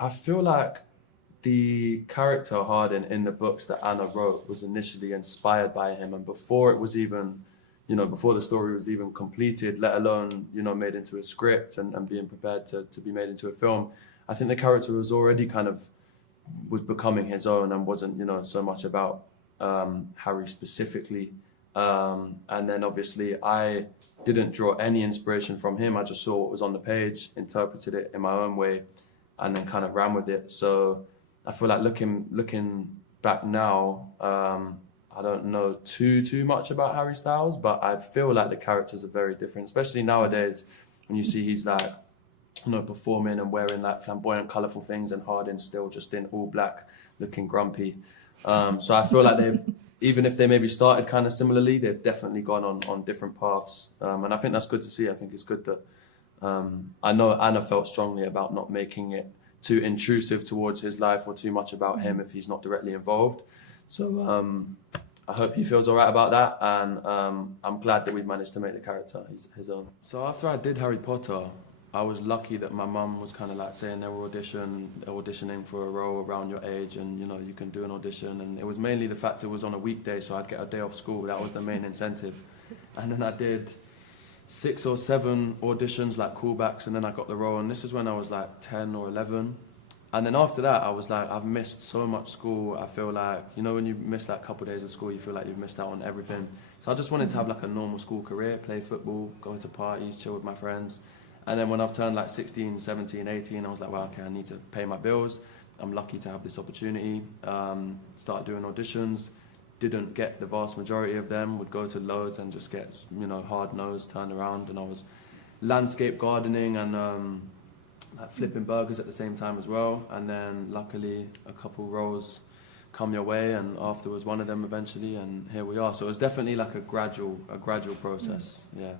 I feel like the character Hardin in the books that Anna wrote was initially inspired by him, and before it was even, before the story was even completed, let alone, made into a script and being prepared to be made into a film, I think the character was already was becoming his own and wasn't, so much about Harry specifically. And then obviously I didn't draw any inspiration from him. I just saw what was on the page, interpreted it in my own way, and then kind of ran with it. So I feel like looking back now, I don't know too much about Harry Styles, but I feel like the characters are very different, especially nowadays when you see he's like, performing and wearing like flamboyant, colourful things, and Hardin still just in all black, looking grumpy. So I feel like even if they maybe started kind of similarly, they've definitely gone on different paths. And I think that's good to see. I think it's good that I know Anna felt strongly about not making it too intrusive towards his life or too much about him if he's not directly involved. So I hope he feels all right about that, and I'm glad that we've managed to make the character his own. So after I did Harry Potter, I was lucky that my mum was kind of like saying they were auditioning for a role around your age, and you can do an audition. And it was mainly the fact it was on a weekday, so I'd get a day off school. That was the main incentive. And then I did 6 or 7 auditions, like callbacks, and then I got the role. And this is when I was like 10 or 11. And then after that, I was like, I've missed so much school. I feel like, when you miss like a couple of days of school, you feel like you've missed out on everything. So I just wanted to have like a normal school career, play football, go to parties, chill with my friends. And then when I've turned like 16, 17, 18, I was like, well, okay, I need to pay my bills. I'm lucky to have this opportunity. Started doing auditions, didn't get the vast majority of them, would go to loads and just get, hard-nosed, turned around. And I was landscape gardening and like flipping burgers at the same time as well. And then luckily a couple roles come your way, and after was one of them eventually, and here we are. So it was definitely like a gradual process, yeah.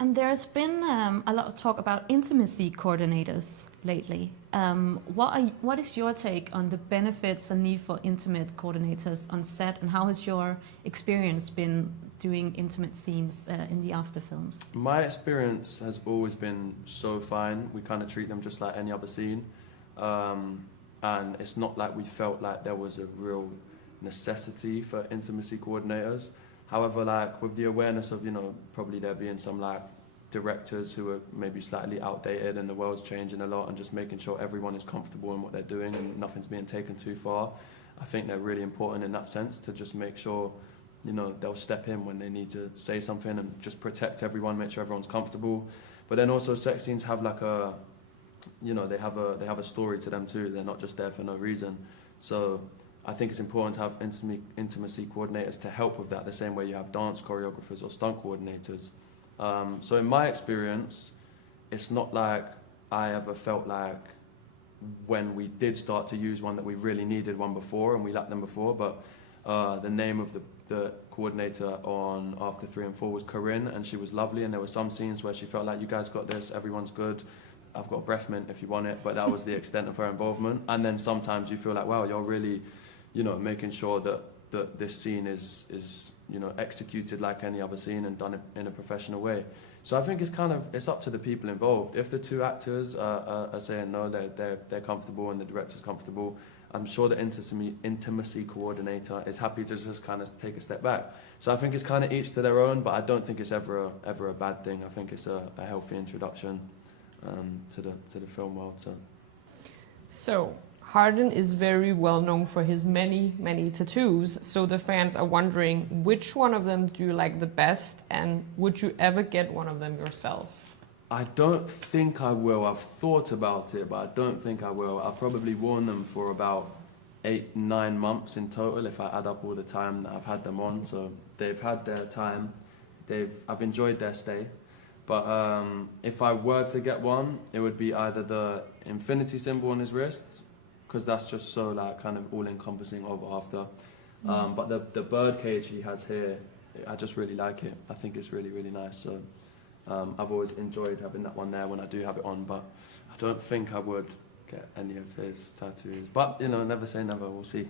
And there's been a lot of talk about intimacy coordinators lately. What is your take on the benefits and need for intimate coordinators on set, and how has your experience been doing intimate scenes in the after films? My experience has always been so fine. We kind of treat them just like any other scene. And it's not like we felt like there was a real necessity for intimacy coordinators. However, like with the awareness of, probably there being some like directors who are maybe slightly outdated and the world's changing a lot, and just making sure everyone is comfortable in what they're doing and nothing's being taken too far, I think they're really important in that sense, to just make sure, they'll step in when they need to say something and just protect everyone, make sure everyone's comfortable. But then also sex scenes have like they have a story to them too. They're not just there for no reason. So I think it's important to have intimacy coordinators to help with that, the same way you have dance choreographers or stunt coordinators. So in my experience, it's not like I ever felt like when we did start to use one that we really needed one before and we lacked them before, but the name of the coordinator on After 3 and 4 was Corinne, and she was lovely, and there were some scenes where she felt like, you guys got this, everyone's good, I've got breath mint if you want it, but that was the extent of her involvement. And then sometimes you feel like, wow, you're really making sure that this scene is executed like any other scene and done in a professional way. So I think it's up to the people involved. If the 2 actors are saying no, they're comfortable and the director's comfortable, I'm sure the intimacy coordinator is happy to just kind of take a step back. So I think it's kind of each to their own, but I don't think it's ever a bad thing. I think it's a healthy introduction to the film world. So Hardin is very well known for his many tattoos, so the fans are wondering which one of them do you like the best, and would you ever get one of them yourself? I don't think I will. I've thought about it, but I don't think I will. I've probably worn them for about 8-9 months in total if I add up all the time that I've had them on. So they've had their time. I've enjoyed their stay. But if I were to get one, it would be either the infinity symbol on his wrist, because that's just so like kind of all-encompassing of After. But the bird cage he has here, I just really like it. I think it's really, really nice. So I've always enjoyed having that one there when I do have it on, but I don't think I would get any of his tattoos. But, never say never, we'll see.